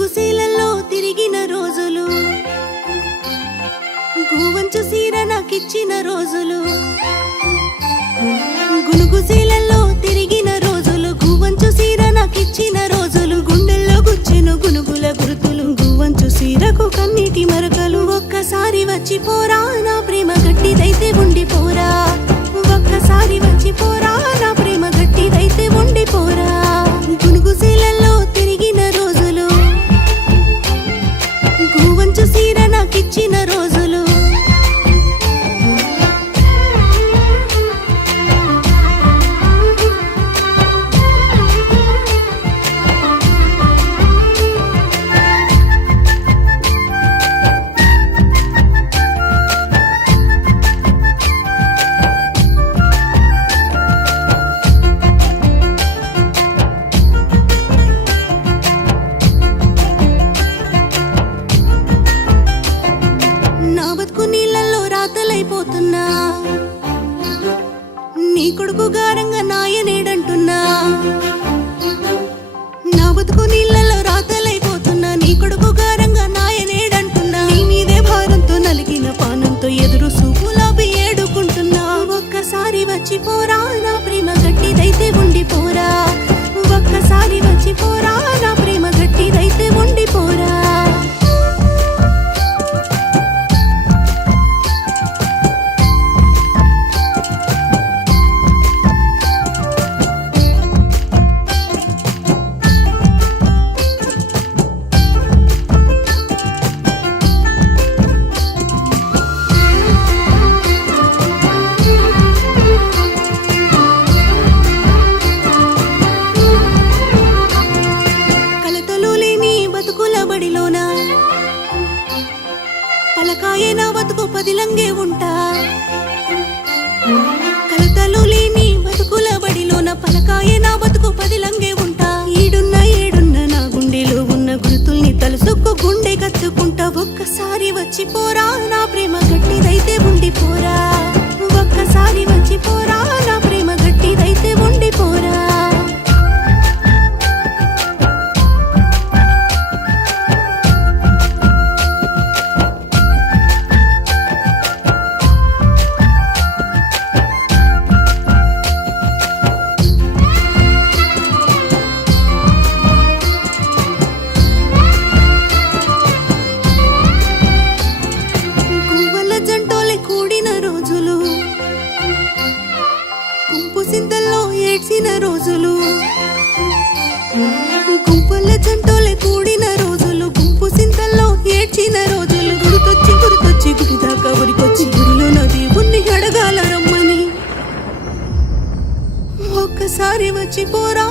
గునుగుసీలల్లో తిరిగిన రోజులు, గూవంచు సీర నాకిచ్చిన రోజులు. గునుగుసీలల్లో తిరిగిన రోజులు, గూవంచు సీర నాకిచ్చిన రోజులు. గుండెల్లో గుచ్చెను గునుగుల గుర్తులు, గూవంచు సీరకు కన్నీటి మరకలు. ఒక్కసారి వచ్చిపోరా నా ప్రేమ గట్టిదైతే ఉండిపోరా, ఒక్కసారి వచ్చిపోరా నా ప్రేమ గట్టిదైతే ఉండిపోరా. గునుగుసీలల్లో తిరిగిన రోజులు, గూవంచు సీర నాకిచ్చిన రోజులు. రాతలైపోతున్నా, నీ కొడుకు గారంగా నాయనేడంటున్నా. నా బతుకు నీళ్ళలో రాతలైపోతున్నా, నీ కొడుకు గారంగా నాయనేడంటున్నా. నీ మీదే భారంతో నలిగిన పానంతో ఎదురు సూపులాపి ఏడుకుంటున్నా. ఒక్కసారి వచ్చిపోరా నా ప్రేమ గట్టిదైతే ఉండిపోరా, ఒక్కసారి వచ్చిపోరా నా ప్రేమ గట్టిదైతే ఉండిపోరా. పలకాయే నా బతుకు పదిలంగే ఉంటా, కలతలు లేని బతుకుల బడిలోన. పలకాయే నా బతుకు పదిలంగే ఉంటా. ఏడున్న నా గుండెలో ఉన్న గుర్తుల్ని తలుసుకు గుండె కత్తుకుంటా. ఒక్కసారి వచ్చిపోరా నా ప్రేమ గట్టిదైతే ఉండిపోరా, ఒక్కసారి వచ్చిపోరా నా ప్రేమ గట్టిదైతే ఉండిపోరా. గుంపు సింతల్లో ఏడ్చిన రోజులు, గుంపుల జంటోలే కూడిన రోజులు. గుంపు సింతల్లో ఏడ్చిన రోజులు. గుర్తొచ్చి గుడి దాకా ఉరికొచ్చి గుడిలో నా దేవుణ్ణి అడగాల రమ్మని. ఒక్కసారి వచ్చిపోరా